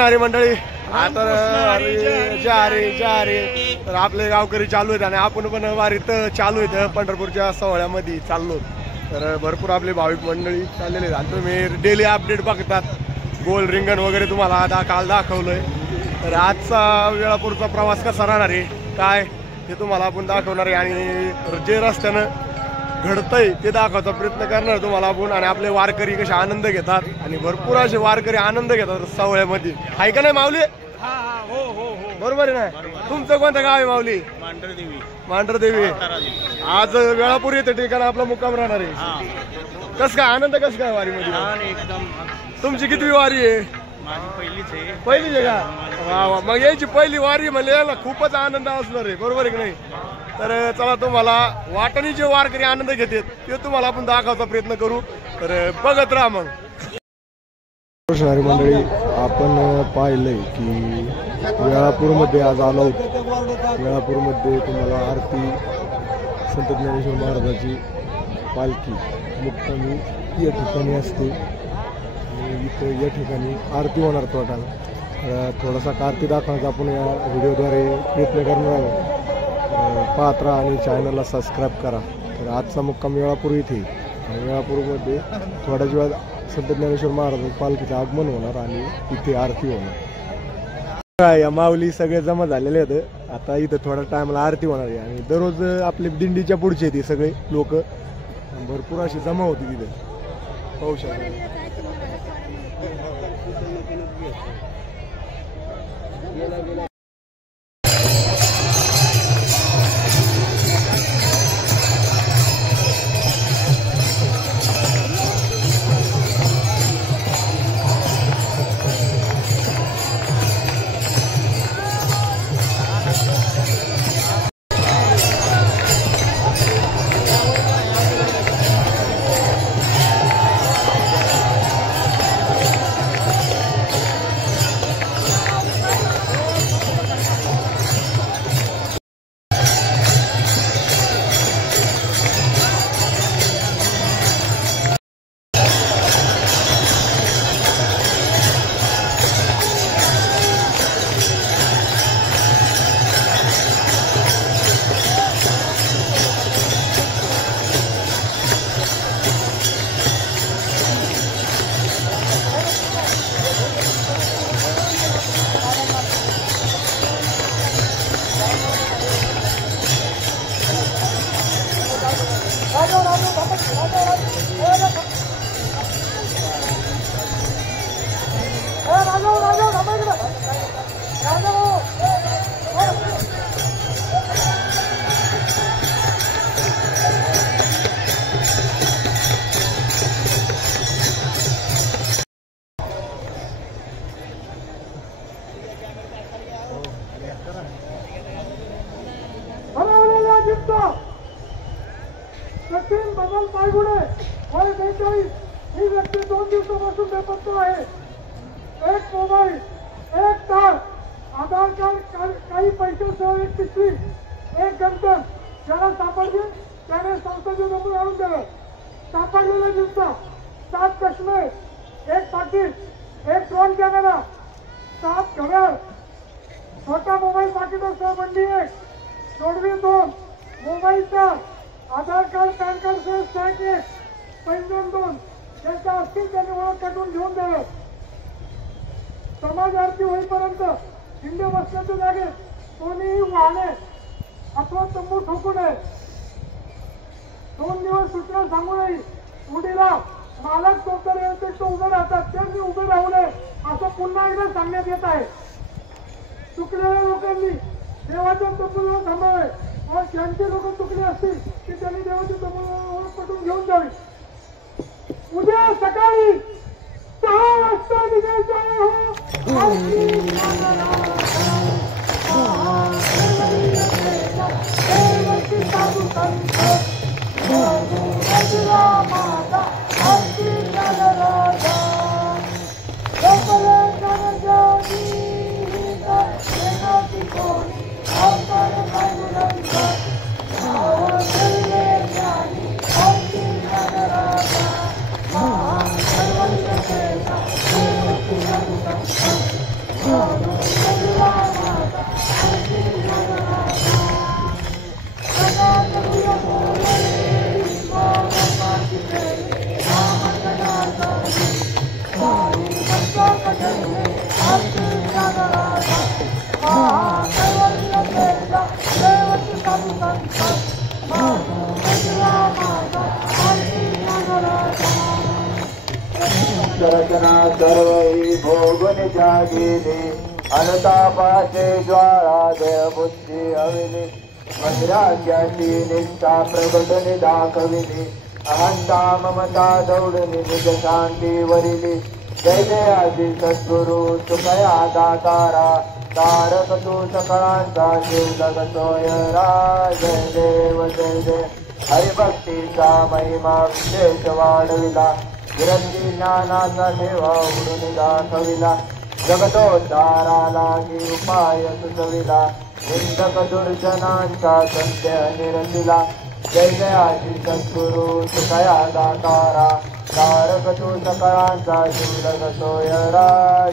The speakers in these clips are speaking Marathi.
कृष्णारी मंडळी आता तर आपले गावकरी चालू आहेत आणि आपण पण वारीत चालू आहेत पंढरपूरच्या सोहळ्यामध्ये चाललो. तर भरपूर आपले भाविक मंडळी चाललेले आहेत आणि तुम्ही डेली अपडेट बघतात. गोल रिंगण वगैरे तुम्हाला काल दाखवलंय. तर आजचा वेळापूरचा प्रवास कसा राहणार आहे काय हे तुम्हाला आपण दाखवणार आहे आणि जे रस्त्यानं घडतंय ते दाखवायचा प्रयत्न करणार तुम्हाला आपण. आणि आपले वारकरी कसे आनंद घेतात आणि भरपूर असे वारकरी आनंद घेतात सोहळ्यामध्ये. आहे का नाही माऊली? बरोबर आहे ना. तुमचं कोणतं गाव आहे माऊली? मांढरदेवी. आज वेळापूर येते ठिकाण आपला मुक्काम राहणार आहे. कस काय आनंद कस काय वारीमध्ये? तुमची कितवी वारी आहे? पहिलीच आहे का? वा वा. मग यायची पहिली वारी म्हणजे याला खूपच आनंद असणार आहे. बरोबर आहे की नाही? तर चला तुम्हाला वाटणी जे वारकरी आनंद घेतात ते तुम्हाला आपण दाखवायचा प्रयत्न करू. तर बघत राहा. मग कृष्णारी मंडळी आपण पाहिलंय की वेळापूरमध्ये आज आलो आहोत. वेळापूरमध्ये तुम्हाला आरती संत ज्ञानेश्वर महाराजाची पालखी मुक्कामी या ठिकाणी असते आणि इथं या ठिकाणी आरती होणार. थोडासा आरती दाखवण्याचा आपण या व्हिडिओद्वारे प्रयत्न करणार आहोत. पाहत राहा आणि चॅनलला सबस्क्राईब करा. तर आजचा मुक्काम वेळापूर इथे आणि वेळापूरमध्ये थोड्याच वेळात संत ज्ञानेश्वर महाराज पालखीचं आगमन होणार आणि इथे आरती होणार. या माऊली सगळे जमा झालेले आहेत. आता इथं थोड्या टायमाला आरती होणार आहे आणि दररोज आपले दिंडीच्या पुढचे येते सगळे लोक भरपूर अशी जमा होती तिथे. पाहू शकता. सचिन बदल पायगुडे वय 42 ही व्यक्ती 2 दिवसापासून बेपत्ता आहे. एक मोबाईल, एक तार, आधार कार्ड, काही पैशासह एक पिशवी, एक गंठन ज्याला सापडले त्याने संसदीय नोंदणी आणून द्यावे. सापडलेल्या दिवसात 7 चष्मे, एक पाकिट, एक ड्रोन कॅमेरा, 7 घड्याळ, छोटा मोबाईल पाकिटासह बंडी 1, जोडवी 2, मोबाईल 4, आधार कार्ड, पॅन कार्ड सह स्टॅम्प 1, पैंजण 2 ज्यांच्या असतील त्यांनी ओळख काढून घेऊन द्यावे. समाज आरती होईपर्यंत हिंदे बसण्याच्या जागेत कोणीही वाहने अथवा तंबू ठोकू नये. 2 दिवस सूचना सांगू नये. उडीला मालक चौतर व्यतिरिक्त उभे राहतात त्यांनी उभे राहू नये असं पुन्हा एकदा सांगण्यात येत आहे. चुकलेल्या लोकांनी देवाच्या तंबूला थांबावे व ज्यांचे लोक चुकले असतील की त्यांनी देवाच्या तंबूला ओळख पटवून घेऊन जावी. उद्या सकाळी 6 वाजता निघायचं आहे. रचना सर्वही भोगुन जागिली अनुतापाचे ज्वाळा देह बुद्धी हविली वैराग्याची निष्ठा प्रगटने दाखविली अहंता ममता दौडली निज शांती वरिली जय जय आदि सद्गुरु सुखया दातारा तारक तू सकळांचा जीव जगतोय जय देव जय जय हरिभक्तीचा महिमा विशेष वाढविला विरंगी ज्ञानाचा ठेवा उडून दाखविला जगतोद्धाराला की उपाय सुचविला निंदक दुर्जनांचा संदेह निरसिला जय जय आदि सद्गुरु सुखया दातारा तारक तू सकळांचा जीव जगतोय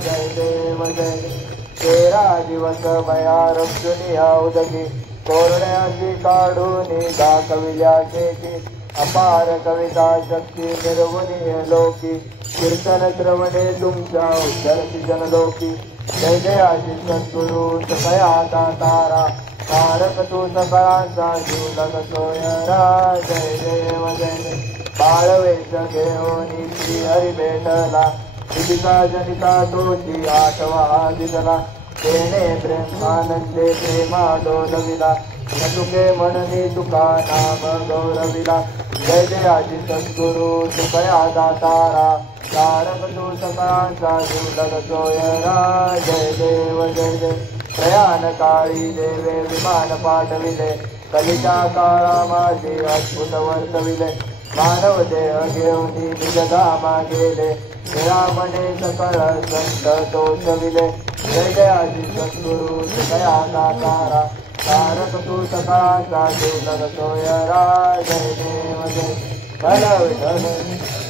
जय देव जय देव 13 दिवस भया रक्षुनिया उदकी कोरड्याची काढून दाखविल्या शेती अपार कविता शक्ती निर्गुणीय लोकी कीर्तन श्रवणे तुमच्या उद्धरती जनलोकी जय जय आदि सद्गुरु सकया दातारा तारक तू सकळांचा जीव जगतोय जय देव जय देव बाळवेश घेऊन श्री हरी भेटला विदिता जनिता तोची आठवा दिसला तेने प्रेमानंदे प्रेमा डोलविला तुके म्हणणे तुका नाम गौरविला जय जय आदि सद्गुरु सुखया दातारा तारक तू सकळांचा जीव जगतोय जय देव जय देव प्रयाण काळी देवे विमान पाठविले कलिता काळा माझे अद्भुत वर्तविले मानव देह घेऊन निज धामा गेले निरामणे सकळ संत तोषविले जय जय आदि सद्गुरु सुखया दातारा तारक तू सकळांचा जीव जगतोय जय देव जय भल विठ्ठल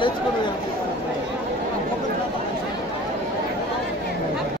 लेच करूया